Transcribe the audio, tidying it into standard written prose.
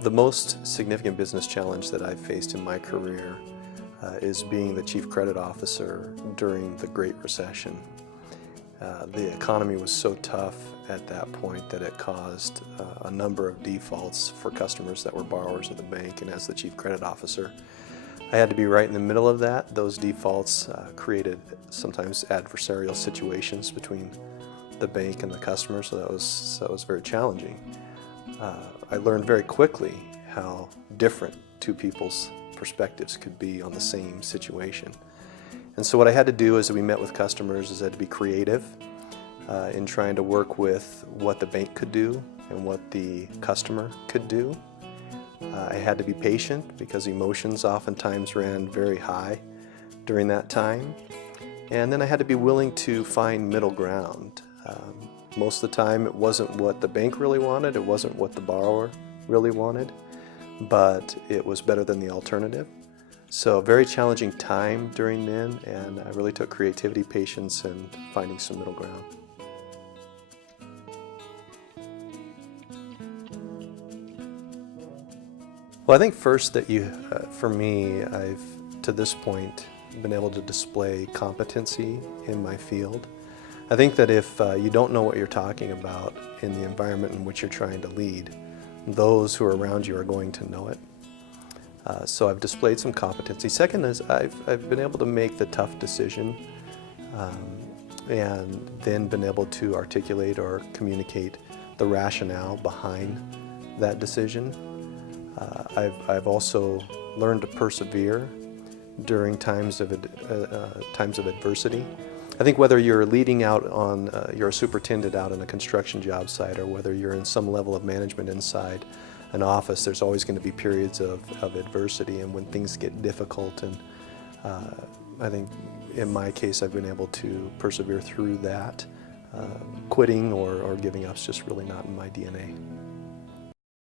The most significant business challenge that I've faced in my career is being the Chief Credit Officer during the Great Recession. The economy was so tough at that point that it caused a number of defaults for customers that were borrowers of the bank, and as the Chief Credit Officer, I had to be right in the middle of that. Those defaults created sometimes adversarial situations between the bank and the customer, so that was very challenging. I learned very quickly how different two people's perspectives could be on the same situation. And so what I had to do as we met with customers is I had to be creative in trying to work with what the bank could do and what the customer could do. I had to be patient because emotions oftentimes ran very high during that time. And then I had to be willing to find middle ground. Most of the time it wasn't what the bank really wanted, it wasn't what the borrower really wanted, but it was better than the alternative. So a very challenging time during then, and I really took creativity, patience, and finding some middle ground. Well, I think first that for me, I've to this point been able to display competency in my field. I think that if you don't know what you're talking about in the environment in which you're trying to lead, those who are around you are going to know it. So I've displayed some competency. Second is I've been able to make the tough decision and then been able to articulate or communicate the rationale behind that decision. I've also learned to persevere during times of adversity. I think whether you're leading out on, you're a superintendent out on a construction job site, or whether you're in some level of management inside an office, there's always going to be periods of adversity and when things get difficult. And I think in my case I've been able to persevere through that. Quitting or giving up is just really not in my DNA.